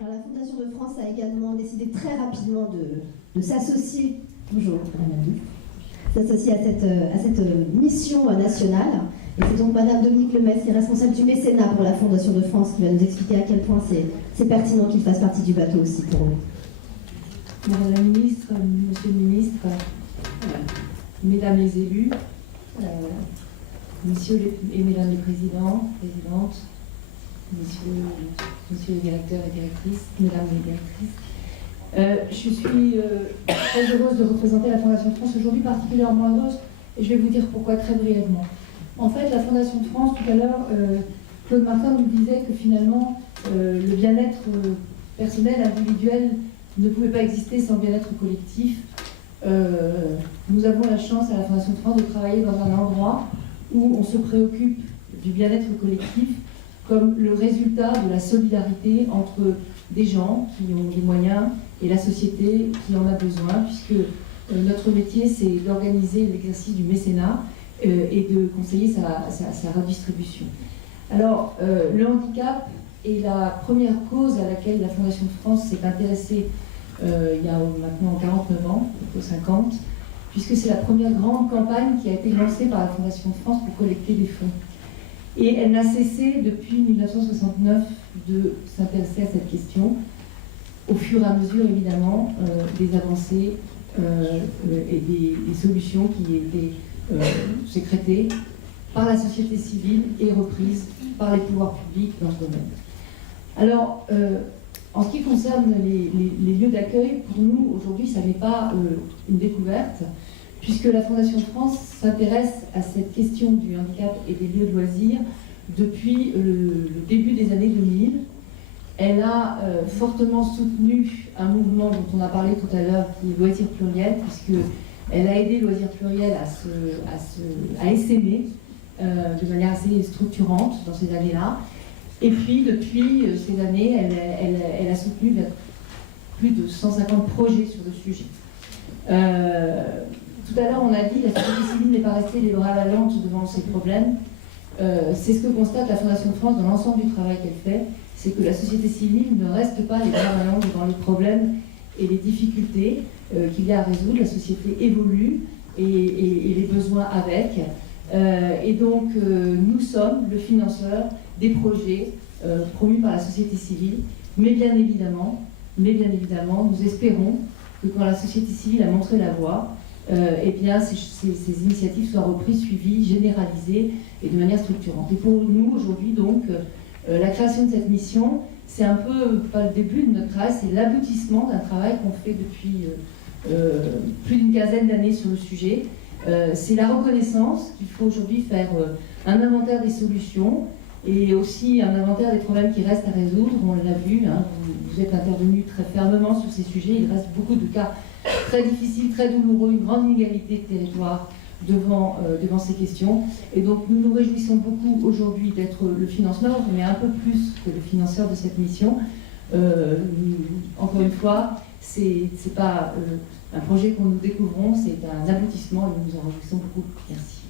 Alors, la Fondation de France a également décidé très rapidement de s'associer, bonjour Madame la ministre, s'associer à cette mission nationale. Et c'est donc Madame Dominique Lemesse, qui est responsable du mécénat pour la Fondation de France, qui va nous expliquer à quel point c'est pertinent qu'il fasse partie du bateau aussi pour eux. Madame la ministre, Monsieur le ministre, Mesdames les élus, Messieurs et Mesdames les présidents, présidentes, Messieurs les directeurs et directrices, Mesdames les directrices. Je suis très heureuse de représenter la Fondation de France aujourd'hui, particulièrement heureuse, et je vais vous dire pourquoi très brièvement. En fait, la Fondation de France, tout à l'heure, Claude Martin nous disait que finalement, le bien-être personnel, individuel, ne pouvait pas exister sans bien-être collectif. Nous avons la chance à la Fondation de France de travailler dans un endroit où on se préoccupe du bien-être collectif comme le résultat de la solidarité entre des gens qui ont des moyens et la société qui en a besoin, puisque notre métier, c'est d'organiser l'exercice du mécénat et de conseiller sa redistribution. Alors, le handicap est la première cause à laquelle la Fondation de France s'est intéressée il y a maintenant 49 ans, plutôt 50, puisque c'est la première grande campagne qui a été lancée par la Fondation de France pour collecter des fonds. Et elle n'a cessé depuis 1969 de s'intéresser à cette question, au fur et à mesure évidemment des avancées et des solutions qui étaient sécrétées par la société civile et reprises par les pouvoirs publics dans ce domaine. Alors, en ce qui concerne les lieux d'accueil, pour nous, aujourd'hui, ça n'est pas une découverte, puisque la Fondation de France s'intéresse à cette question du handicap et des lieux de loisirs depuis le début des années 2000. Elle a fortement soutenu un mouvement dont on a parlé tout à l'heure, qui est Loisirs Pluriels, puisqu'elle a aidé Loisirs Pluriels à essaimer de manière assez structurante dans ces années-là. Et puis, depuis ces années, elle a soutenu plus de 150 projets sur le sujet. Tout à l'heure, on a dit que la société civile n'est pas restée les bras ballants devant ces problèmes. C'est ce que constate la Fondation de France dans l'ensemble du travail qu'elle fait, c'est que la société civile ne reste pas les bras ballants devant les problèmes et les difficultés qu'il y a à résoudre. La société évolue et les besoins avec. Et donc, nous sommes le financeur des projets promus par la société civile, mais bien évidemment, nous espérons que quand la société civile a montré la voie, eh bien, ces initiatives soient reprises, suivies, généralisées et de manière structurante. Et pour nous, aujourd'hui, donc, la création de cette mission, c'est un peu, pas le début de notre travail, c'est l'aboutissement d'un travail qu'on fait depuis plus d'une quinzaine d'années sur le sujet. C'est la reconnaissance qu'il faut aujourd'hui faire un inventaire des solutions et aussi un inventaire des problèmes qui restent à résoudre. On l'a vu, hein, vous êtes intervenus très fermement sur ces sujets. Il reste beaucoup de cas très difficiles, très douloureux, une grande inégalité de territoire devant ces questions. Et donc nous nous réjouissons beaucoup aujourd'hui d'être le financeur, mais un peu plus que le financeur de cette mission. Encore une fois, c'est pas un projet qu'on nous découvrons, c'est un aboutissement et nous nous en réjouissons beaucoup. Merci.